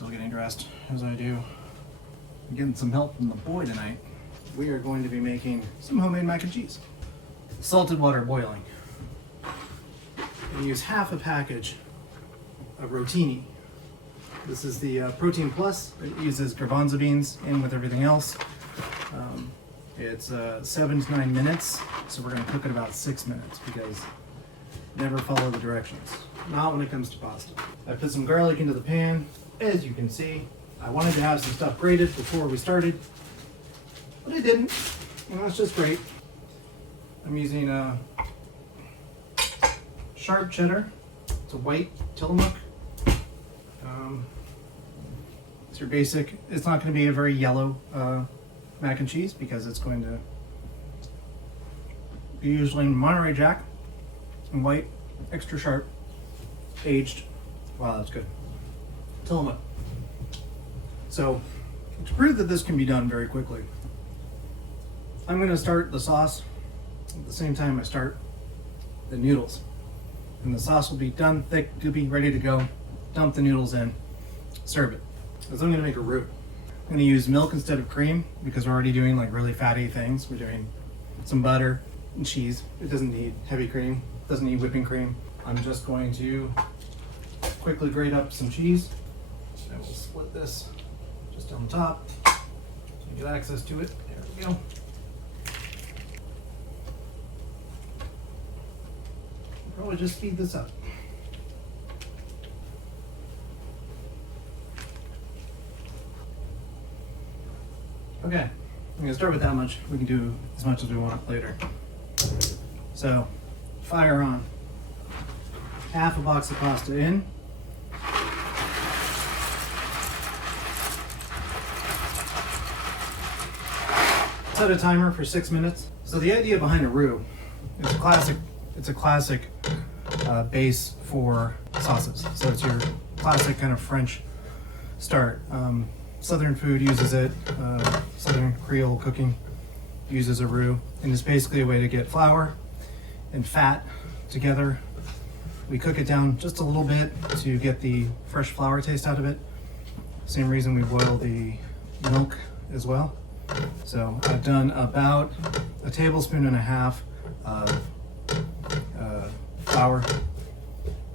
Still getting dressed as I do. I'm getting some help from the boy tonight. We are going to be making some homemade mac and cheese. Salted water boiling. I use half a package of Rotini. This is the Protein Plus. It uses garbanzo beans in with everything else. It's 7 to 9 minutes, so we're going to cook it about 6 minutes because never follow the directions. Not when it comes to pasta. I put some garlic into the pan, as you can see. I wanted to have some stuff grated before we started, but I didn't. And that's just great. I'm using sharp cheddar. It's a white Tillamook. It's your basic. It's not going to be a very yellow mac and cheese because it's going to be usually Monterey Jack and white, extra sharp, aged. Wow, that's good. Tillamook. So, to prove that this can be done very quickly, I'm going to start the sauce at the same time I start the noodles. And the sauce will be done, thick, goopy, ready to go. Dump the noodles in, serve it. Because I'm going to make a roux. I'm going to use milk instead of cream because we're already doing like really fatty things. We're doing some butter and cheese. It doesn't need heavy cream, doesn't need whipping cream. I'm just going to quickly grate up some cheese. I will split this just on top so you get access to it. There we go. Probably just speed this up. Okay, I'm gonna start with that much. We can do as much as we want later. So, fire on. Half a box of pasta in. Set a timer for 6 minutes. So the idea behind a roux, it's a classic base for sauces. So it's your classic kind of French start. Southern food uses it. Southern Creole cooking uses a roux, and it's basically a way to get flour and fat together. We cook it down just a little bit to get the fresh flour taste out of it. Same reason we boil the milk as well. So I've done about 1.5 tablespoons of flour,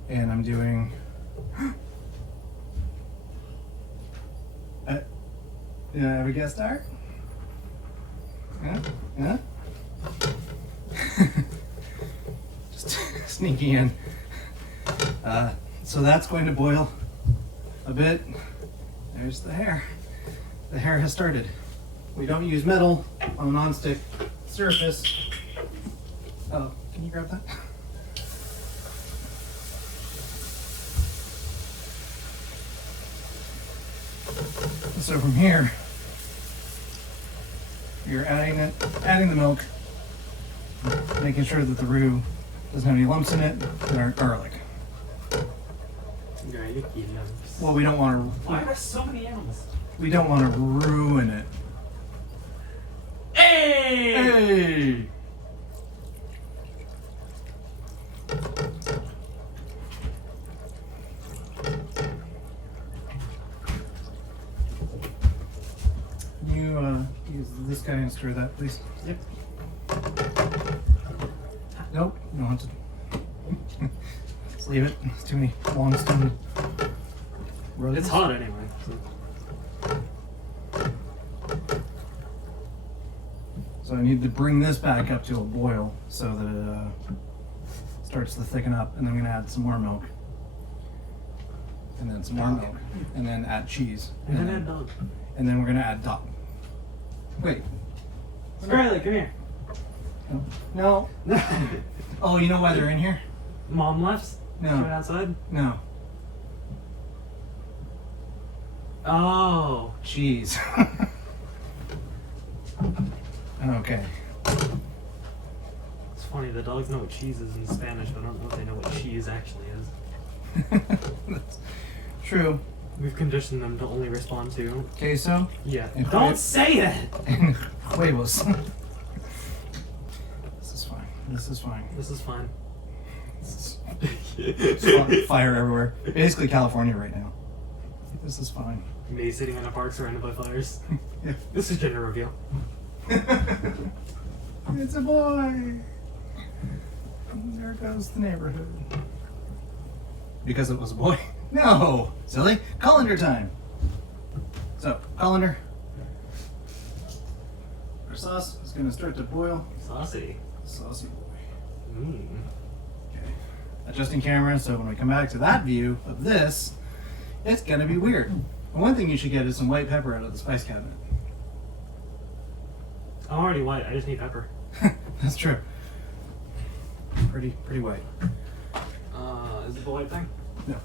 and I'm doing have a guest star? Yeah? Just sneaking in. So that's going to boil a bit. There's the hair. The hair has started. We don't use metal on a non-stick surface. Oh, can you grab that? So from here, you're adding the milk, making sure that the roux doesn't have any lumps in it that aren't garlic. Well, we don't want to. Why are there so many animals? We don't want to ruin it. Hey! Hey! Can you use this guy and stir that, please? Yep. Nope, you don't have to. Just leave it. It's too many long stemmed roses. It's hot anyway. So I need to bring this back up to a boil so that it starts to thicken up, and then I'm going to add some more milk. And then some more milk. And then add cheese. And then add dog. And then we're going to add dog. Wait. Scarlett, come here. No. Oh, you know why they're in here? Mom left? No. She went outside? No. Oh. Cheese. Okay. It's funny, the dogs know what cheese is in Spanish, but I don't know if they know what cheese actually is. That's true. We've conditioned them to only respond to Queso? yeah. And Don't say it! And huevos. This is fine. This is fine. This is fine. It's fire everywhere. Basically California right now. This is fine. Me sitting in a park surrounded by fires. Yeah. This is gender reveal. It's a boy. There goes the neighborhood. Because it was a boy? No, silly. Colander time. So, colander. Our sauce is going to start to boil. Saucy. Saucy boy. Mmm. Okay. Adjusting camera so when we come back to that view of this, it's going to be weird. And one thing you should get is some white pepper out of the spice cabinet. I'm already white. I just need pepper. That's true. Pretty white. Is it the white thing? No.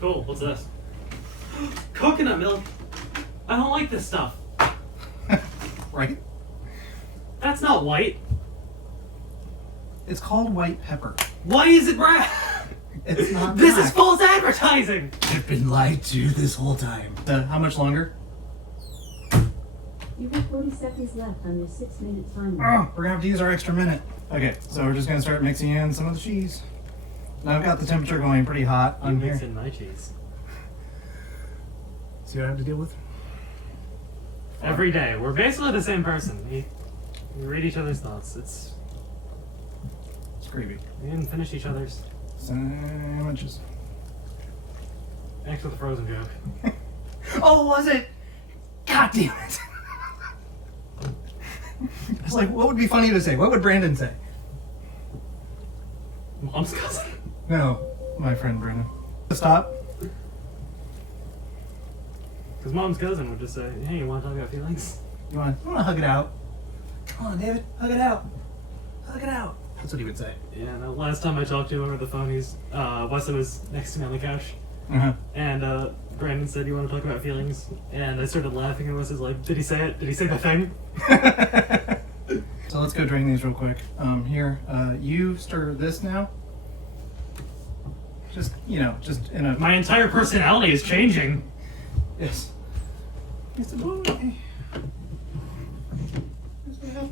Cool. What's this? Coconut milk. I don't like this stuff. Right? That's not white. It's called white pepper. Why is it brown? It's not This black. is false advertising. You've been lied to this whole time. How much longer? You have 40 seconds left on your 6-minute timer. Oh, we're gonna have to use our extra minute. Okay, so we're just gonna start mixing in some of the cheese. Now I've got the temperature going pretty hot You on here. mix in my cheese. See what I have to deal with? Every day. We're basically the same person. We read each other's thoughts. It's creepy. we didn't finish each other's. Sandwiches. Thanks for the frozen joke. Oh, was it? God damn it! It's like, what would be funny to say? What would Brandon say? Mom's cousin. No, my friend Brandon. Stop. Because mom's cousin would just say, "Hey, you want to talk about feelings?" You want to hug it out? Come on, David, hug it out. Hug it out. That's what he would say. Yeah. The last time I talked to him over the phone, Wesley was next to me on the couch, Uh-huh. and Brandon said, "You want to talk about feelings?" And I started laughing, and Wesley's like, "Did he say it? Did he say the thing?" So let's go drain these real quick. Here, you stir this now. Just, just in a... My entire personality is changing. Yes. It's a boy.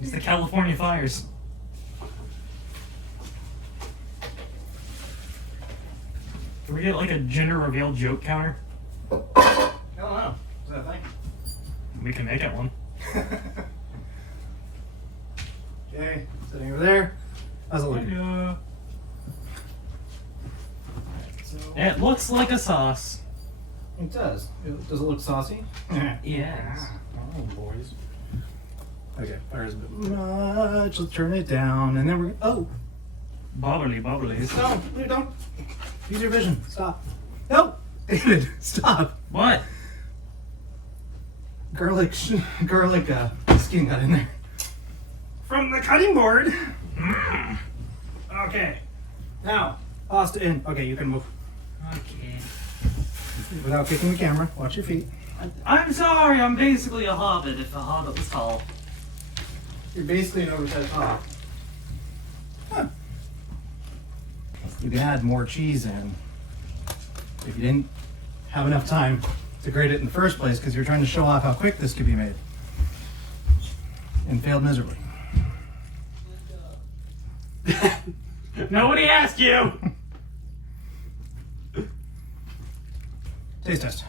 It's the California fires. Can we get like a gender reveal joke counter? I don't know. Is that a thing? We can make it one. Okay, sitting over there. How's it looking? So, It looks like a sauce. it does. Does it look saucy? Yes. Oh, boys. Okay, fire's a bit much. Let's turn it down, and then we're... Oh! Bubbly bubblies. No, don't. Use your vision. Stop. No! David, stop. What? Garlic skin got in there. From the cutting board. Okay. Now, pasta in. Okay, you can move. Okay. Without kicking the camera. Watch your feet. I'm sorry, I'm basically a hobbit if a hobbit was tall. You're basically an oversized hog. Huh. You can add more cheese in if you didn't have enough time to grate it in the first place because you're trying to show off how quick this could be made. And failed miserably. Nobody asked you! Taste test.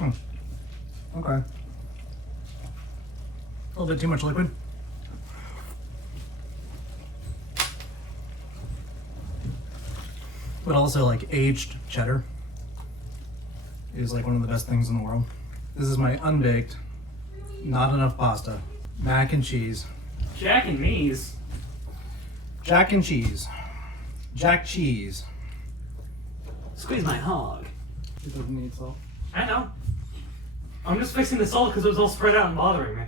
Oh. Okay. A little bit too much liquid. But also, like, aged cheddar is like one of the best things in the world. This is my unbaked, not enough pasta, mac and cheese. Jack and me's. Jack and cheese. Jack cheese. Squeeze my hog. It doesn't need salt. I know. I'm just fixing the salt because it was all spread out and bothering me.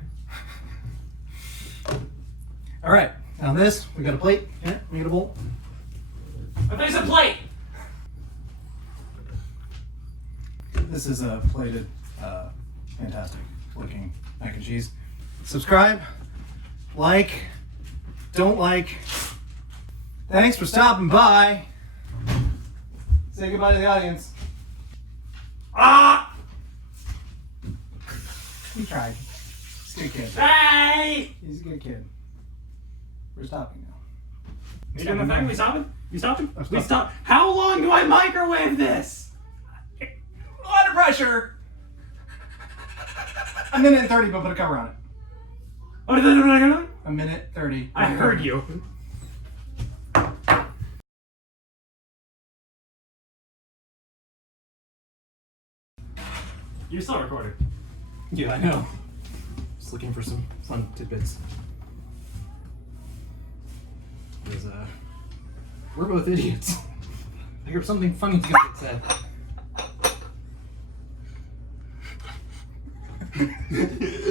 All right, now this, we got a plate. Here, we got a bowl. There's a plate! This is a plated, fantastic looking mac and cheese. Subscribe, like, don't like. Thanks for stopping by. Say goodbye to the audience. Ah! He tried. He's a good kid. Hey! He's a good kid. We're stopping now. You doing the thing? We stopping? You stopped him? I stopped We him. stopped. How long do I microwave this? Under pressure. A minute and 30, but put a cover on it. Oh, A minute 30. I heard you. You're still recording. Yeah, I know. Just looking for some fun tidbits. Because, we're both idiots. I hear something funny's gonna get said.